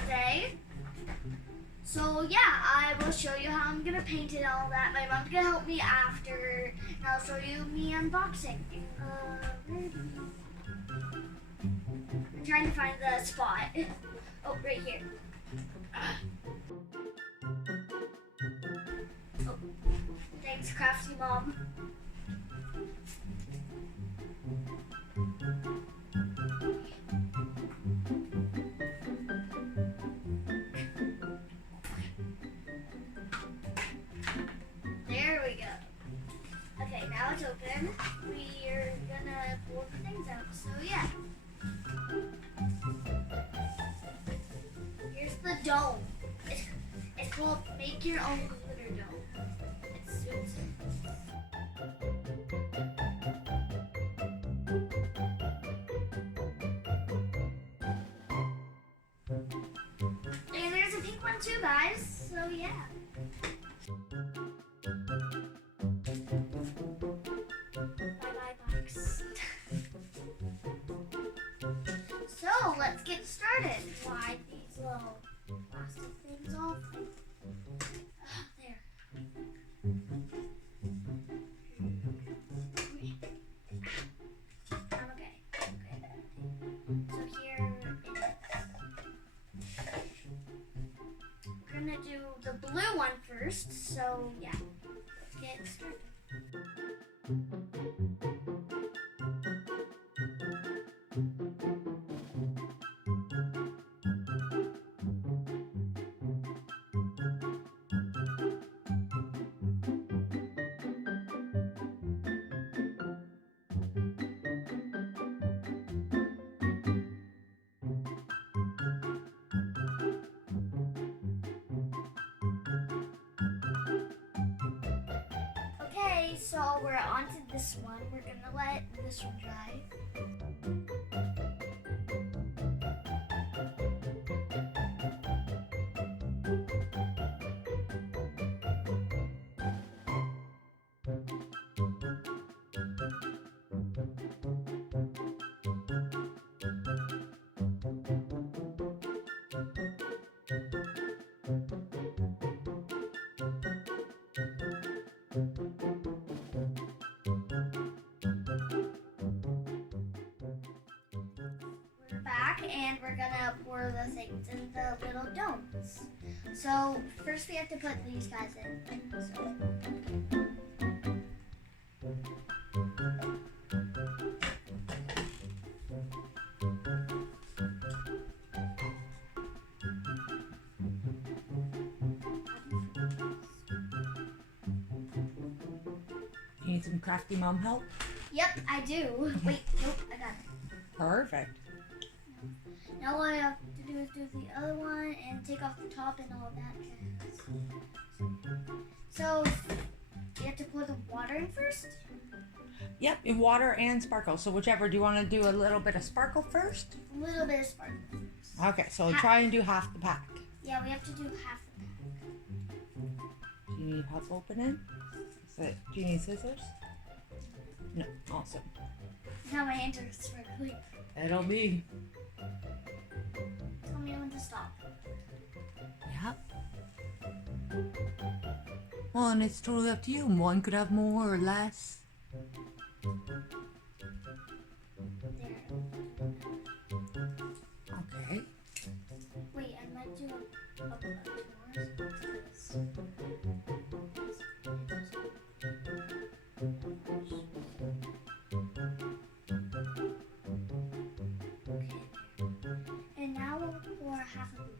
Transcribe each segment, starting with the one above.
birthday. So yeah, I will show you how I'm gonna paint it and all that. My mom's gonna help me after, and I'll show you me unboxing. I'm trying to find the spot. Oh, right here. Oh, thanks, Crafty Mom. There we go. Okay, now it's open. We're gonna pull the things out. So yeah. Here's the dome. It's called Make Your Own Glitter Dome. It's super simple. And there's a pink one too, guys. So yeah. Bye-bye box. So let's get started. Why these little plastic things off? There. Okay. So here it is. We're gonna do the blue one first. So yeah, let's get started. Okay, so we're on to this one. We're gonna let this one dry. Back, and we're gonna pour the things in the little domes. So first we have to put these guys in. So. You need some Crafty Mom help? Yep, I do. Wait, nope, I got it. Perfect. Now all I have to do is do the other one and take off the top and all that jazz. So you have to pour the water in first? Yep, in water and sparkle. So whichever. Do you want to do a little bit of sparkle first? A little bit of sparkle first. Okay, so try and do half the pack. Yeah, we have to do half the pack. Do you need help opening? Do you need scissors? No, awesome. Now my hands are sparkly. It'll be. Tell me when to stop. Yep. Well, and it's totally up to you. One could have more or less. There. Okay. Wait, I might do a more. And now we'll pour half of it.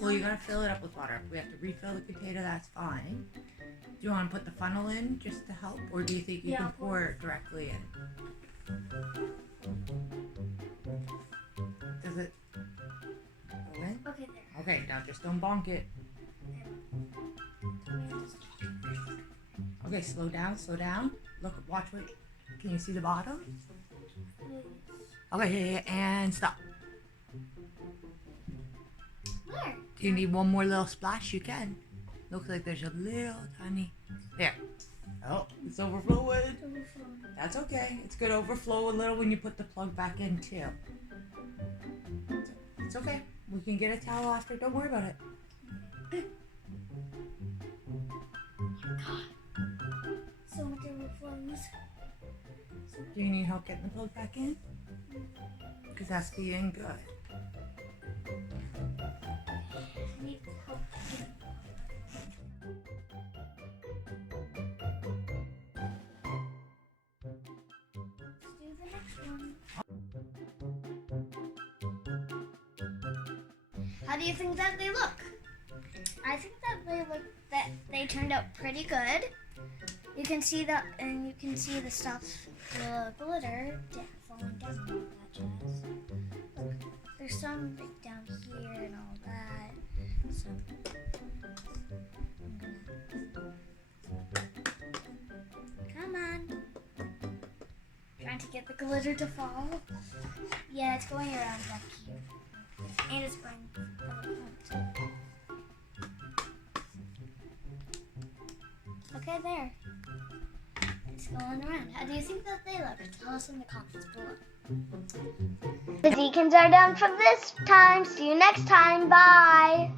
Well, you gotta fill it up with water. If we have to refill the container, that's fine. Do you want to put the funnel in just to help, or do you think you can pour it directly in? Does it go in? Okay, there. Okay, now just don't bonk it. Okay, slow down, slow down. Look, watch what. Can you see the bottom? Okay, and stop. Where? Do you need one more little splash? You can. Looks like there's a little tiny. There. Oh, it's overflowing. That's okay. It's good. Overflow a little when you put the plug back in too. It's okay. We can get a towel after. Don't worry about it. So much overflows. Do you need help getting the plug back in? Because that's being good. I need help. Let's do the next one. How do you think that they look? I think that they turned out pretty good. You can see the stuff, the glitter falling down and all that jazz. Look, there's some like down here and all that. So come on, trying to get the glitter to fall. Yeah, it's going around back here, and it's going. Okay, there. It's going around. How do you think that they look? Tell us in the comments below. The Deacons are done for this time. See you next time. Bye.